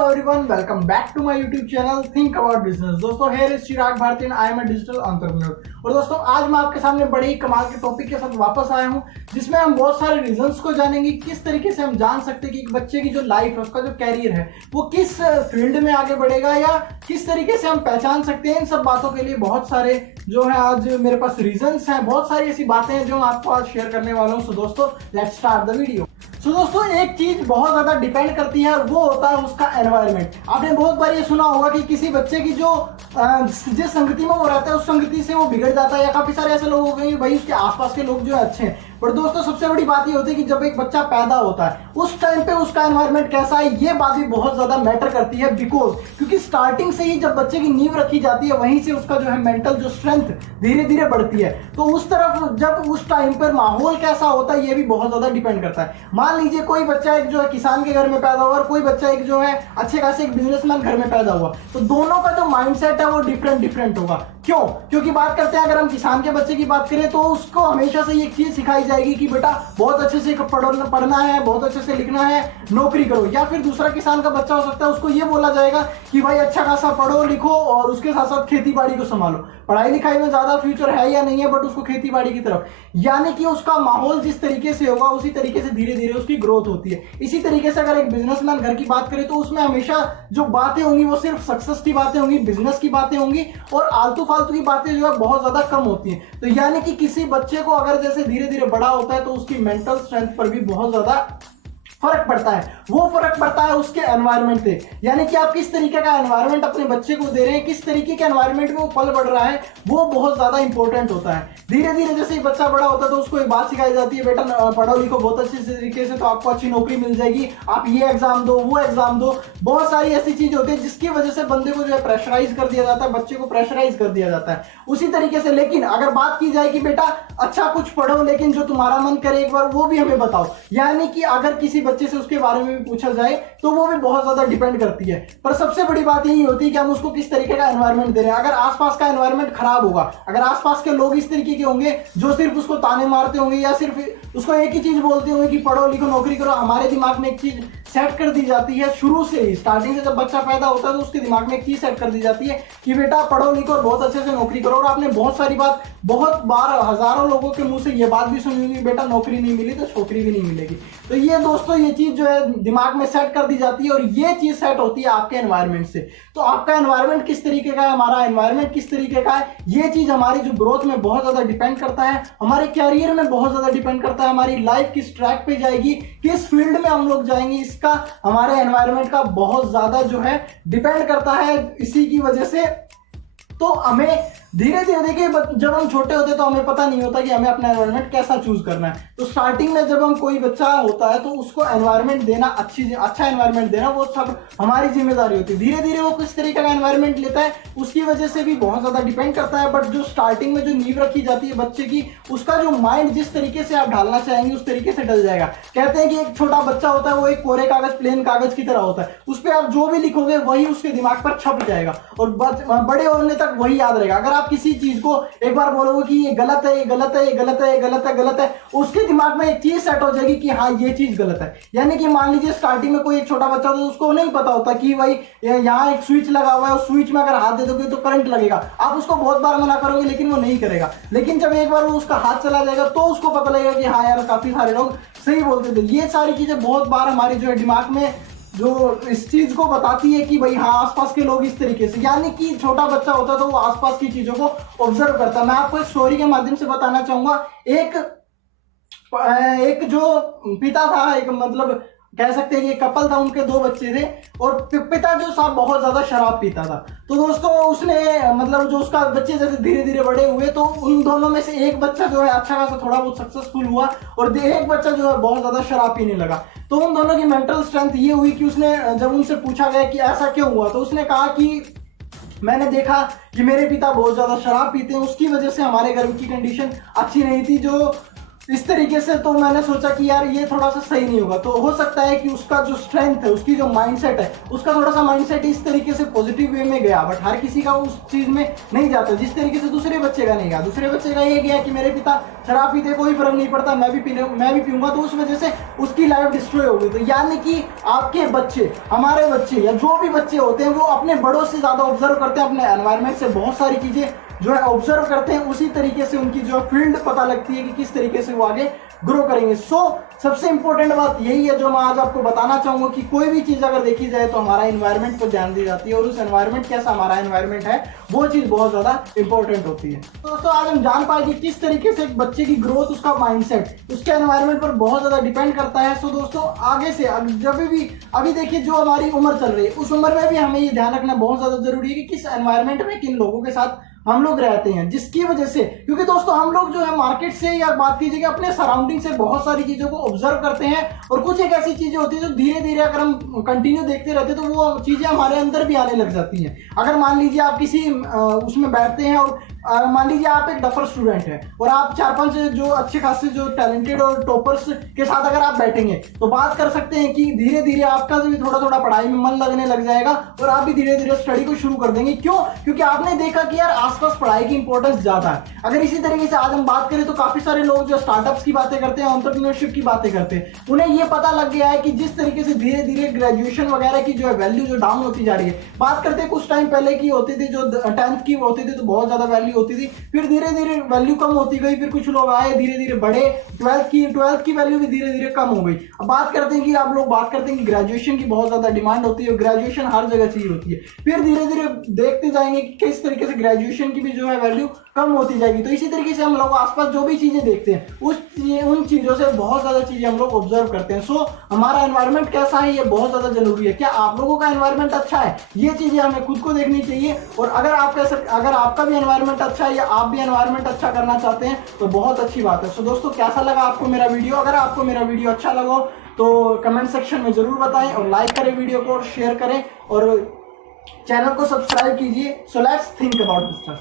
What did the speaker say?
Everyone, welcome back to my YouTube channel think about business. दोस्तों, here is Chirag Bharti and I am a digital entrepreneur. और दोस्तों, आज मैं आपके सामने बड़े ही कमाल के टॉपिक के साथ वापस आया हूं, जिसमें हम बहुत सारे रीजंस को जानेंगे। किस तरीके से हम जान सकते हैं कि एक बच्चे की जो लाइफ है, उसका जो कैरियर है, वो किस फील्ड में आगे बढ़ेगा, या किस तरीके से हम पहचान सकते हैं। इन सब बातों के लिए बहुत सारे जो है आज मेरे पास रीजंस हैं, बहुत सारी ऐसी बातें हैं जो मैं आपको आज शेयर करने वाला हूं। सो दोस्तों, लेट्स स्टार्ट द वीडियो। तो दोस्तों, एक चीज बहुत ज्यादा डिपेंड करती है और वो होता है उसका एनवायरनमेंट। आपने बहुत बार ये सुना होगा कि किसी बच्चे की जो जिस संगति में वो रहता है उस संगति से वो बिगड़ जाता है, या काफी सारे ऐसे लोग हो गए भाई उसके आसपास के लोग जो है अच्छे हैं। पर दोस्तों, सबसे बड़ी बात ये होती है कि जब एक बच्चा पैदा होता है उस टाइम पे उसका एनवायरनमेंट कैसा है, ये बात भी बहुत ज्यादा मैटर करती है। बिकॉज क्योंकि स्टार्टिंग से ही जब बच्चे की नींव रखी जाती है, वहीं से उसका जो है मेंटल जो स्ट्रेंथ धीरे धीरे बढ़ती है। तो उस तरफ जब उस टाइम पर माहौल कैसा होता है, ये भी बहुत ज्यादा डिपेंड करता है। मान लीजिए कोई बच्चा एक जो है किसान के घर में पैदा हुआ और कोई बच्चा एक जो है अच्छे खासे एक बिजनेसमैन घर में पैदा हुआ, तो दोनों का जो माइंडसेट है वो डिफरेंट होगा। क्यों? क्योंकि बात करते हैं, अगर हम किसान के बच्चे की बात करें तो उसको हमेशा से एक चीज सिखाई जाएगी कि बेटा बहुत अच्छे से पढ़ना है, बहुत अच्छे से लिखना है, नौकरी करो। या फिर दूसरा किसान का बच्चा हो सकता है, उसको ये बोला जाएगा कि भाई अच्छा खासा पढ़ो लिखो और उसके साथ साथ खेती बाड़ी को संभालो। पढ़ाई लिखाई में ज्यादा फ्यूचर है या नहीं है, बट उसको खेती बाड़ी की तरफ, यानी कि उसका माहौल जिस तरीके से होगा उसी तरीके से धीरे धीरे उसकी ग्रोथ होती है। इसी तरीके से अगर एक बिजनेसमैन घर की बात करें तो उसमें हमेशा जो बातें होंगी वो सिर्फ सक्सेस की बातें होंगी, बिजनेस की बातें होंगी, और आलतू फालतू की बातें जो है बहुत ज्यादा कम होती हैं। तो यानी कि किसी बच्चे को अगर जैसे धीरे धीरे बड़ा होता है तो उसकी मेंटल स्ट्रेंथ पर भी बहुत ज्यादा फर्क पड़ता है। वो फर्क पड़ता है उसके एनवायरनमेंट से, यानी कि आप किस तरीके का एनवायरनमेंट अपने बच्चे को दे रहे हैं, किस तरीके के एनवायरनमेंट में वो पल बढ़ रहा है, वो बहुत ज्यादा इंपॉर्टेंट होता है। धीरे धीरे जैसे ही बच्चा बड़ा होता है तो उसको एक बात सिखाई जाती है, बेटा पढ़ो लिखो बहुत अच्छे तरीके से तो आपको अच्छी नौकरी मिल जाएगी, आप ये एग्जाम दो वो एग्जाम दो। बहुत सारी ऐसी चीज होती है जिसकी वजह से बंदे को जो है प्रेशराइज कर दिया जाता है, बच्चे को प्रेशराइज कर दिया जाता है उसी तरीके से। लेकिन अगर बात की जाए कि बेटा अच्छा कुछ पढ़ो, लेकिन जो तुम्हारा मन करे एक बार वो भी हमें बताओ, यानी कि अगर किसी बच्चे से उसके बारे में भी पूछा जाए तो वो भी बहुत ज्यादा डिपेंड करती है। पर सबसे बड़ी बात यही होती है कि हम उसको किस तरीके का एनवायरनमेंट दे रहे हैं। अगर आसपास का एनवायरनमेंट खराब होगा, अगर आसपास के लोग इस तरीके के होंगे जो सिर्फ उसको ताने मारते होंगे या सिर्फ उसको एक ही चीज बोलते होंगे कि पढ़ो लिखो नौकरी करो, हमारे दिमाग में एक चीज सेट कर दी जाती है शुरू से ही, स्टार्टिंग से जब बच्चा पैदा होता है तो उसके दिमाग में एक चीज सेट कर दी जाती है कि बेटा पढ़ो लिखो और बहुत अच्छे से नौकरी करो। और आपने बहुत सारी बात, बहुत बार हजारों लोगों के मुंह से ये बात भी सुनी होगी, बेटा नौकरी नहीं मिली तो छोकरी भी नहीं मिलेगी। तो ये दोस्तों, ये चीज जो है दिमाग में सेट कर दी जाती है और ये चीज सेट होती है आपके एनवायरनमेंट से। तो आपका एनवायरनमेंट किस तरीके का है, हमारा एनवायरनमेंट किस तरीके का है, ये चीज हमारी जो ग्रोथ में बहुत ज्यादा डिपेंड करता है, हमारे कैरियर में बहुत ज्यादा डिपेंड करता है, हमारी लाइफ किस ट्रैक पे जाएगी, किस फील्ड में हम लोग जाएंगे, इसका हमारे एनवायरनमेंट का बहुत ज्यादा जो है डिपेंड करता है। इसी की वजह से तो हमें धीरे धीरे, देखिए जब हम छोटे होते तो हमें पता नहीं होता कि हमें अपना एनवायरनमेंट कैसा चूज करना है। तो स्टार्टिंग में जब हम कोई बच्चा होता है तो उसको एनवायरनमेंट देना, अच्छा एनवायरनमेंट देना, वो सब हमारी जिम्मेदारी होती है। धीरे धीरे वो किस तरीके का एनवायरनमेंट लेता है उसकी वजह से भी बहुत ज्यादा डिपेंड करता है। बट जो स्टार्टिंग में जो नींव रखी जाती है बच्चे की, उसका जो माइंड जिस तरीके से आप ढालना चाहेंगे उस तरीके से ढल जाएगा। कहते हैं कि एक छोटा बच्चा होता है वो एक कोरे कागज, प्लेन कागज की तरह होता है, उस पर आप जो भी लिखोगे वही उसके दिमाग पर छप जाएगा और बड़े होने तक वही याद रहेगा। अगर आप किसी चीज को एक बार बोलोगे कि ये गलत है, ये गलत है, ये गलत है, ये गलत है, गलत है, उसके दिमाग में एक चीज सेट हो जाएगी कि हाँ ये चीज गलत है। यानी कि मान लीजिए स्टार्टिंग में कोई एक छोटा बच्चा होता है, उसको नहीं पता होता कि भाई यहाँ एक स्विच लगा हुआ है, उस स्विच में अगर हाथ दे दोगे तो करंट लगेगा। आप उसको बहुत बार मना करोगे लेकिन वो नहीं करेगा। लेकिन जब एक बार वो उसका हाथ चला जाएगा तो उसको पता लगेगा कि हाँ यार, काफी सारे लोग सही बोलते थे। ये सारी चीजें बहुत बार हमारे जो है दिमाग में जो इस चीज को बताती है कि भाई हाँ आसपास के लोग इस तरीके से, यानी कि छोटा बच्चा होता है तो वो आसपास की चीजों को ऑब्जर्व करता है। मैं आपको एक स्टोरी के माध्यम से बताना चाहूंगा। एक जो पिता था, एक मतलब कह सकते हैं कि कपल था, उनके दो बच्चे थे और पिता जो साहब बहुत ज्यादा शराब पीता था। तो दोस्तों उसने मतलब जो उसका बच्चे जैसे धीरे धीरे बड़े हुए तो उन दोनों में से एक बच्चा जो है अच्छा खासा थोड़ा बहुत सक्सेसफुल हुआ और एक बच्चा जो है बहुत ज्यादा शराब पीने लगा। तो उन दोनों की मेंटल स्ट्रेंथ ये हुई कि उसने, जब उनसे पूछा गया कि ऐसा क्यों हुआ, तो उसने कहा कि मैंने देखा कि मेरे पिता बहुत ज्यादा शराब पीते हैं, उसकी वजह से हमारे घर की कंडीशन अच्छी नहीं थी। जो इस तरीके से तो मैंने सोचा कि यार ये थोड़ा सा सही नहीं होगा। तो हो सकता है कि उसका जो स्ट्रेंथ है, उसकी जो माइंडसेट है, उसका थोड़ा सा माइंडसेट इस तरीके से पॉजिटिव वे में गया, बट हर किसी का उस चीज में नहीं जाता जिस तरीके से दूसरे बच्चे का नहीं गया। दूसरे बच्चे का ये गया कि मेरे पिता शराब पीते, कोई फर्क नहीं पड़ता, मैं भी पीऊंगा, तो उस वजह से उसकी लाइफ डिस्ट्रॉय हो गई। तो यानी कि आपके बच्चे, हमारे बच्चे या जो भी बच्चे होते हैं वो अपने बड़ों से ज्यादा ऑब्जर्व करते हैं, अपने एनवायरमेंट से बहुत सारी चीजें जो है ऑब्जर्व करते हैं, उसी तरीके से उनकी जो फील्ड पता लगती है कि किस तरीके से वो आगे ग्रो करेंगे। सबसे इंपॉर्टेंट बात यही है जो मैं आज आपको बताना चाहूंगा कि कोई भी चीज अगर देखी जाए तो हमारा एनवायरमेंट पर ध्यान दी जाती है, और उस एनवायरमेंट कैसा हमारा एनवायरमेंट है वो चीज बहुत ज्यादा इंपॉर्टेंट होती है। तो दोस्तों आज हम जान पाएंगे किस तरीके से एक बच्चे की ग्रोथ, उसका माइंडसेट उसके एनवायरमेंट पर बहुत ज्यादा डिपेंड करता है। सो दोस्तों आगे से जब भी अभी देखिए जो हमारी उम्र चल रही है, उस उम्र में भी हमें ये ध्यान रखना बहुत ज्यादा जरूरी है कि किस एनवायरमेंट में किन लोगों के साथ हम लोग रहते हैं, जिसकी वजह से, क्योंकि दोस्तों हम लोग जो है मार्केट से या बात कीजिए अपने सराउंडिंग से बहुत सारी चीजों को ऑब्जर्व करते हैं, और कुछ एक ऐसी चीजें होती है जो धीरे धीरे अगर हम कंटिन्यू देखते रहते हैं तो वो चीजें हमारे अंदर भी आने लग जाती हैं। अगर मान लीजिए आप किसी उसमें बैठते हैं और मान लीजिए आप एक डफर स्टूडेंट है और आप 4-5 जो अच्छे खासे जो टैलेंटेड और टॉपर्स के साथ अगर आप बैठेंगे तो बात कर सकते हैं कि धीरे धीरे आपका भी थोड़ा थोड़ा पढ़ाई में मन लगने लग जाएगा और आप भी धीरे धीरे स्टडी को शुरू कर देंगे। क्यों? क्योंकि आपने देखा कि यार आसपास पढ़ाई की इंपॉर्टेंस ज्यादा है। अगर इसी तरीके से आज हम बात करें तो काफी सारे लोग जो स्टार्टअप्स की बातें करते हैं, एंटरप्रेन्योरशिप की बातें करते हैं, उन्हें ये पता लग गया है कि जिस तरीके से धीरे धीरे ग्रेजुएशन वगैरह की जो है वैल्यू जो डाउन होती जा रही है। बात करते हैं कुछ टाइम पहले की होती थी, जो 10th की होती थी तो बहुत ज्यादा वैल्यू होती थी, फिर धीरे धीरे वैल्यू कम होती गई, फिर कुछ लोग आए धीरे धीरे बढ़े, 12th की वैल्यू भी धीरे धीरे कम हो गई। अब बात करते हैं कि आप लोग बात करते हैं कि ग्रेजुएशन की बहुत ज्यादा डिमांड होती है, ग्रेजुएशन हर जगह चाहिए होती है, फिर धीरे धीरे देखते जाएंगे कि किस तरीके से ग्रेजुएशन की भी जो है वैल्यू कम होती जाएगी। तो इसी तरीके से हम लोग आसपास जो भी चीजें देखते हैं उन चीजों से बहुत ज्यादा चीजें हम लोग ऑब्जर्व करते हैं। सो हमारा एनवायरमेंट कैसा है ये बहुत ज्यादा जरूरी है। क्या आप लोगों का एनवायरमेंट अच्छा है, ये चीजें हमें खुद को देखनी चाहिए। और अगर आपका भी एनवायरमेंट अच्छा है या आप भी एनवायरमेंट अच्छा करना चाहते हैं तो बहुत अच्छी बात है। सो दोस्तों कैसा लगा आपको मेरा वीडियो? अगर आपको मेरा वीडियो अच्छा लगा तो कमेंट सेक्शन में जरूर बताएं, और लाइक करें वीडियो को और शेयर करें, और चैनल को सब्सक्राइब कीजिए। So let's think about business.